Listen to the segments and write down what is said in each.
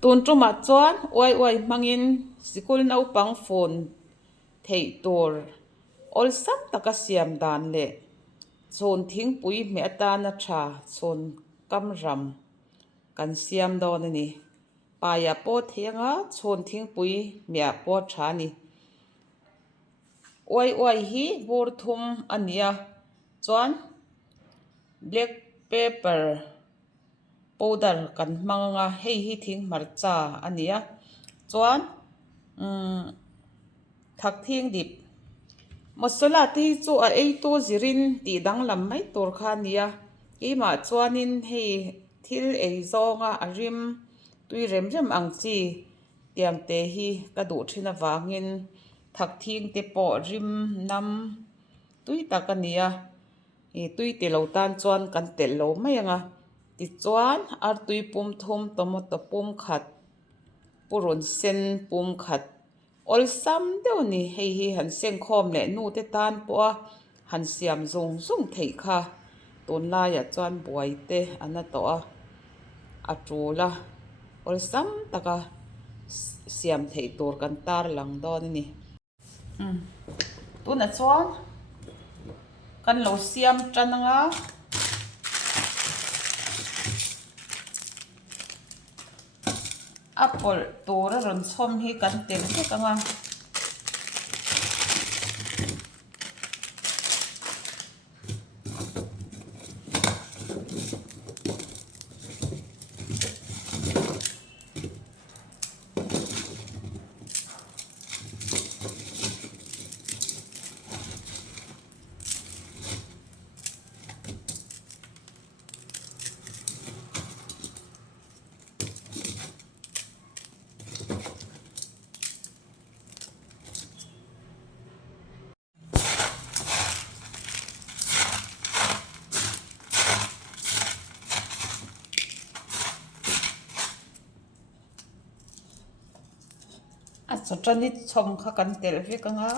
Tun truma chuan oi mangin sikul naupang phone thei tur ol sam taka siam dan le chhun thingpui Hmeh Atan na tha chhun kamram kan siam dawn ani paya po thianga chhun thingpui Hmeh po tha ni oi hi bur thum ania chuan black pepper powder kan hmanga hei hi thing marcha ania chuan thak thing dip masala ti chu a ei to zirin ti dang lam mai tur kha nia ki ma chuanin hei thil ei zonga arim tui rem rem ang chi tiang te hi ka du thina wangin thak thing te po rim nam tui takania e tui te lo tan chuan kan tel lo mai anga ti chuan ar tui pum thum tomato pum khat purun sen pum khat ol sam deuh ni hei hi han seng khom le nu te tan po a han siam zung zung thei kha tun lai ya chuan buai te ana to a tula ol sam taka siam thei tur kan tar lang don ni tuna chuan kan lo siam tananga apple tura ron chom hi kan tel tek anga a chotani chom kha kan tel vek anga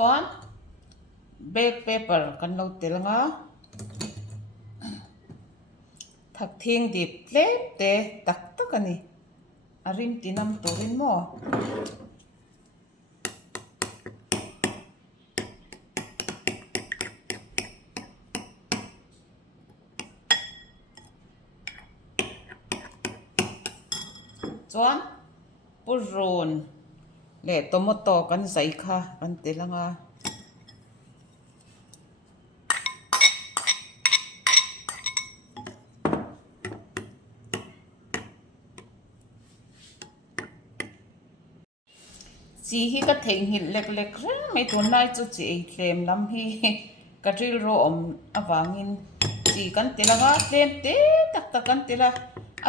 chuan black pepper kan lo tel anga thak thing dip tlem te tak tak ani arim tinam turin mo chuan purun le tomato kan zai kha kan tel anga chi hi ka theng hil lek lek reng mai tun nai chu chi ei tlem lam hi ka ril ro om awangin chi kan telanga tlem te tak tak kan tela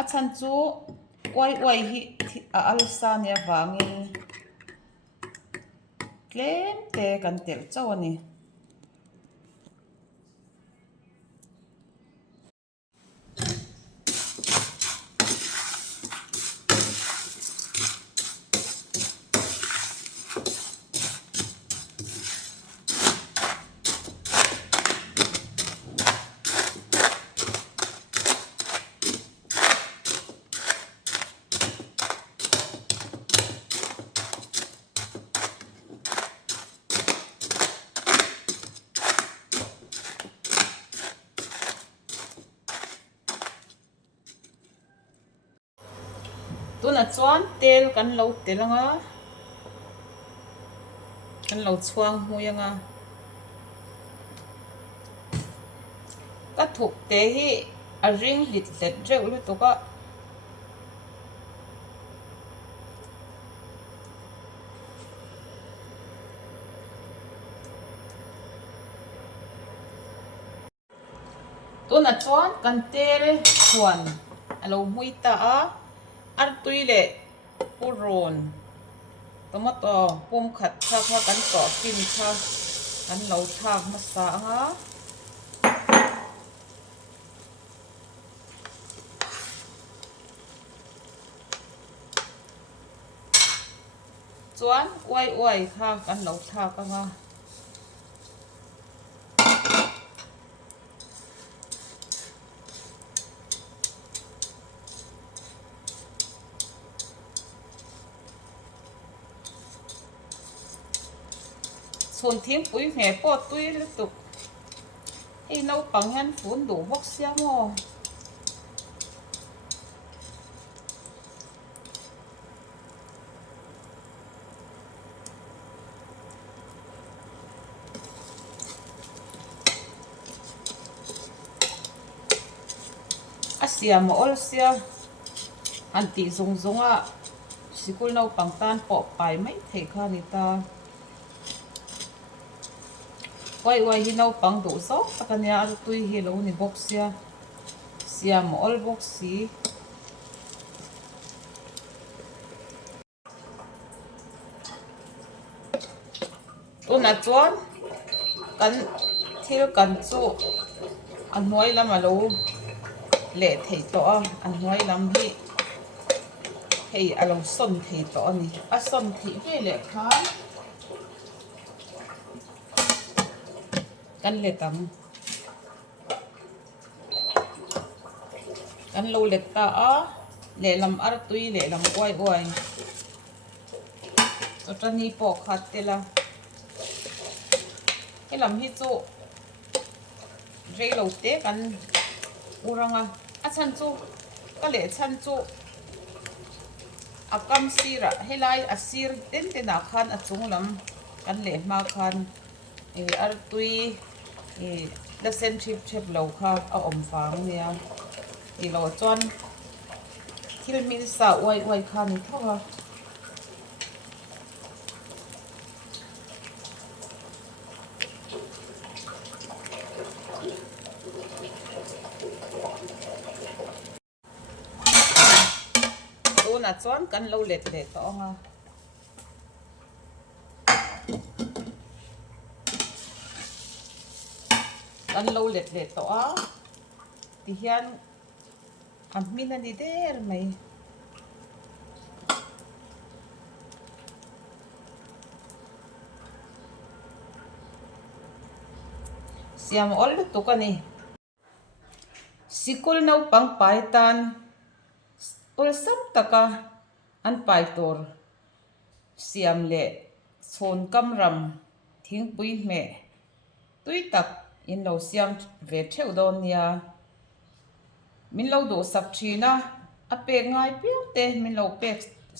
a chan chu oi hi a alsa ne awangin tlem te kan tel chaw ani tuna chuan tel kan lo telanga kan lo chuang huyanga ka thuk te hi a ring hlit hlet reuh lu tuka tuna chuan kan tel Chhun alo hui ta a ar tui le puron tomato pum khat kha kha kan to kim kha kan lo thak ma sa nga chuan uai kha kan lo thak nga Chhun Thingpui Hmeh po tui lu tuk hei nấu bằng hen phun đủ bốc xe mò Asia mà ol sia anh tị dùng à sikul nấu bằng tan bỏ bài mấy thầy kha ni ta quay hi nấu bằng đủ số ta nhà tui hi lâu ni bốc xe sia mà ol bốc xí tu na chuan kan thil kan chu an hnuai lam alo le thei to a an hnuai lam hi hei alo son thei to ani a son thei ve le kha kan le tam kan lo le ta a le lam ar tui le lam uai to tani po khat te la cái làm hi chu rei lo te kan uranga a chan chu ka le chan chu a kam sira helai a sir ten te na khan a chung lam kan le ma khan e ar tui e la sen chip lo kha a om fang nia i lo chon thil min sa uai khan thowa na chuan kan lo let le to nga kan lo let le to a ti hian am min ani der mai siam ol tu ka ni sikul nau pang paitan ol sam taka an pai tor siam le chhun kamram Thingpui Hmeh tui tak in lo siam ve theu don nia min lo do sak thina a pe ngai piang te min lo pe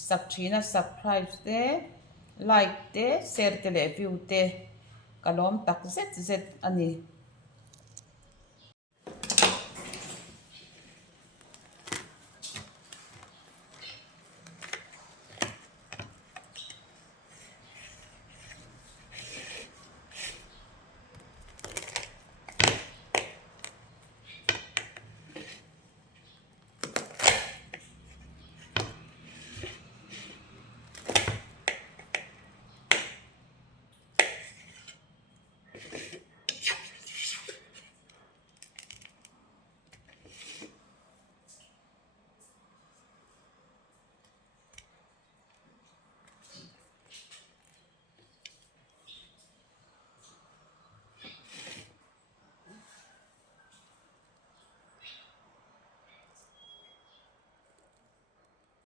sak thina subscribe te like te share te le view te kalom tak zet ani